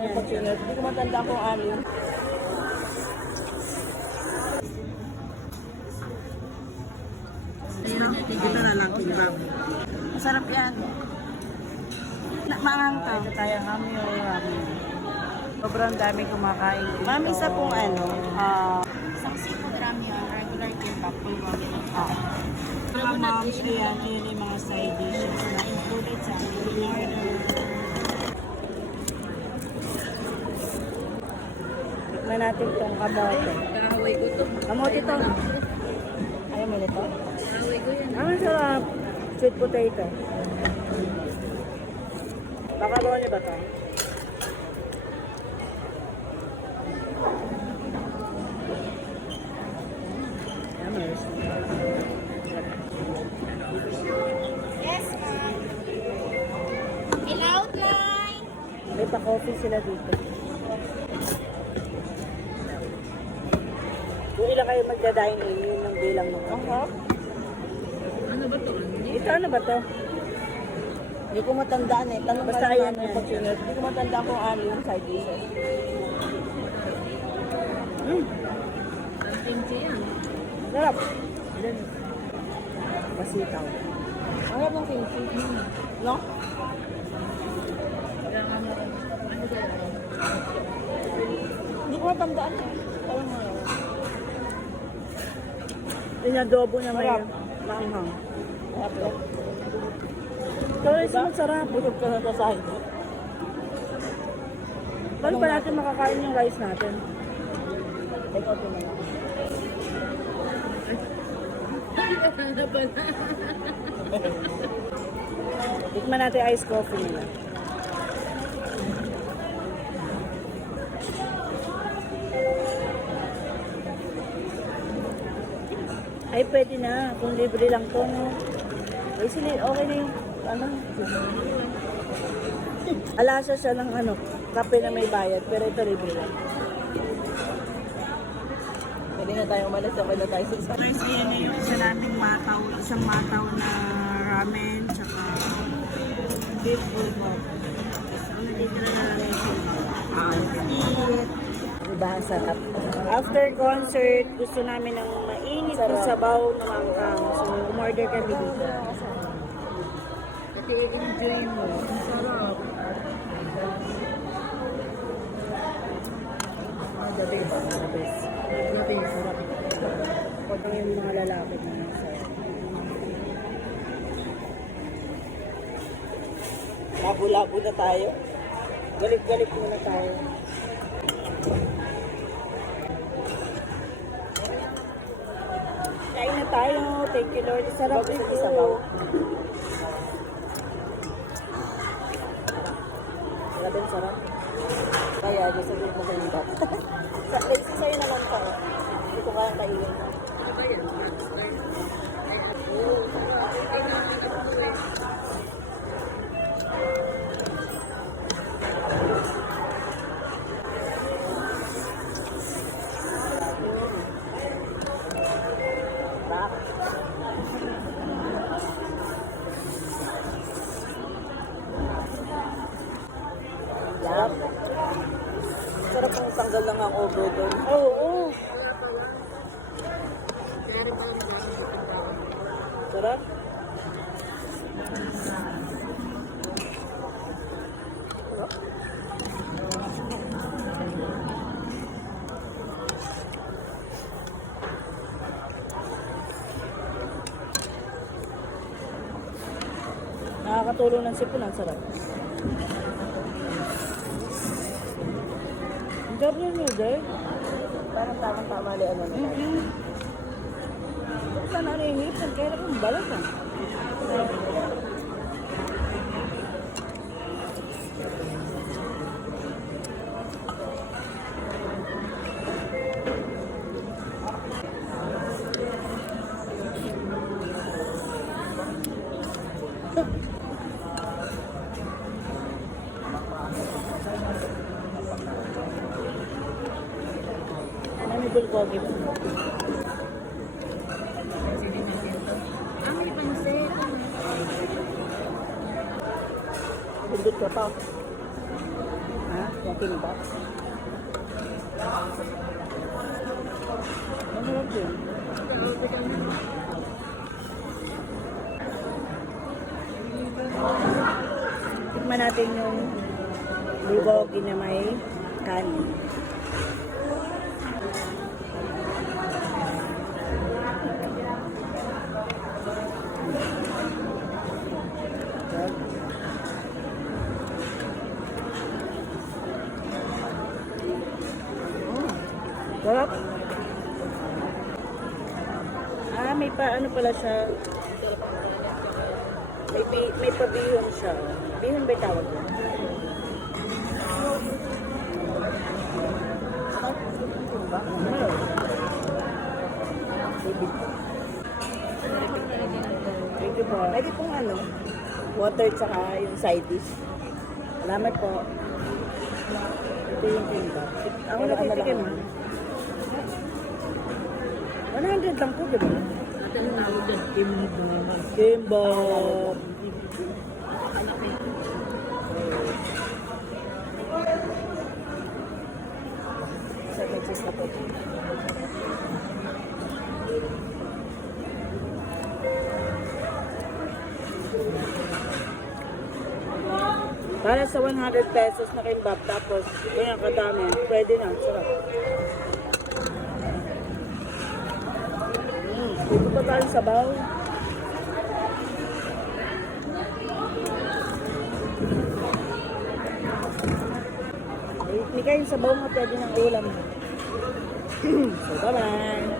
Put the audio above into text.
yung pag-singer. Hindi ko matanda kung ano yun. Ito na lang kung grab. Masarap yan. Maanghang to. Ito tayo, kami o ramen. Sobrang dami kumakain dito. Mami, isa pong ano, Isang seafood ramyun, regular kimbap, full body. mga moms, ayan yung mga side dishes na included sa ating order. Tikman natin itong kamote. Kahaway ko to. Kamote to. Ayaw mo nito? Kahaway ko yan. Ang sarap. Sweet potato. Baka gawa niyo ba ito? Yammers. Yes, ma'am. Hello, line. May pa-coffee sila dito. Kung ilan kayo magda-dine in, yun ang bilang mo. Ano ba to? Ito ano ba to? Hindi ko matandaan eh. Tanong Basta ka ayan lang yung pag-singer. Hindi ko matanda kung ano yung side dishes. Ang kimchi yan. Sarap. Ilan? Pasitaw. Ang ng kimchi. No? Kailangan mo. Ano ba yan? Hindi ko matandaan eh. Parang ano. Inadobo na may Sarap. maanghang. Sarap lang. Pero diba? Masarap. Busog ka na sa sahig. Paano pa natin makakain yung rice natin? Take out yun na lang. Ano ba na? Tikman natin iced coffee nila. Ay, pwede na. Kung libre lang to, no? Ay, okay na yung, ano? Alasa siya ng, ano, kape na may bayad, pero ito libre lang. Pwede na tayo umalis. Okay na tayo sa Guys, ayan na yung isa naming mataw, isang mataw na ramen, tsaka beef bulldog. So, nandito na namin eat. Diba? Ang sarap. After concert, gusto namin ng mainit na sabaw na manghang. So, umorder kami dito. Kasi enjoy mo. Ang sarap. The best. The best. The best. Sarap. Huwag lang yung mga lalaki na nasa. Labo-labo na tayo. Galit-galit muna tayo. Kain na tayo. Thank you, Lord. Sarap Bago sa ito. isabaw. Grabe ang sarap. Kaya, gusto mo mo kayo ba? Sa sa'yo na lang to. Hindi ko kaya kainin. Sarap. Sarap. Sarap ang tanggal lang ang overdone. Oo. Sarap. Nakakatulong ng sipon. Ang sarap. Ang sarap yung noodle. Parang tamang-tama li ano na. Sana ano yung hipon. Kaya lang yung balat ah. Ano may bulgogi mo? Ang may pansit. Bundot ka pa. Ha? Yung kimbap. Masarap din. Tikman natin yung bulgogi na may kanin. Sarap. May pa ano pala siya. May pabihon siya. Bihon ba yung tawag mo? Thank you po. Pwede pong ano, water tsaka yung side dish. Salamat po. Ito yung tinda. Ako na titikim ha. 100 lang po, di ba? Ito ang tawag dyan, kimbap. Kimbap. Sa may cheese na po. Para sa 100 pesos na kimbap, tapos ganyan kadami, pwede na, sarap. Dito pa tayo sabaw. May kayong sabaw nga pwede ng ulam. So, bye-bye.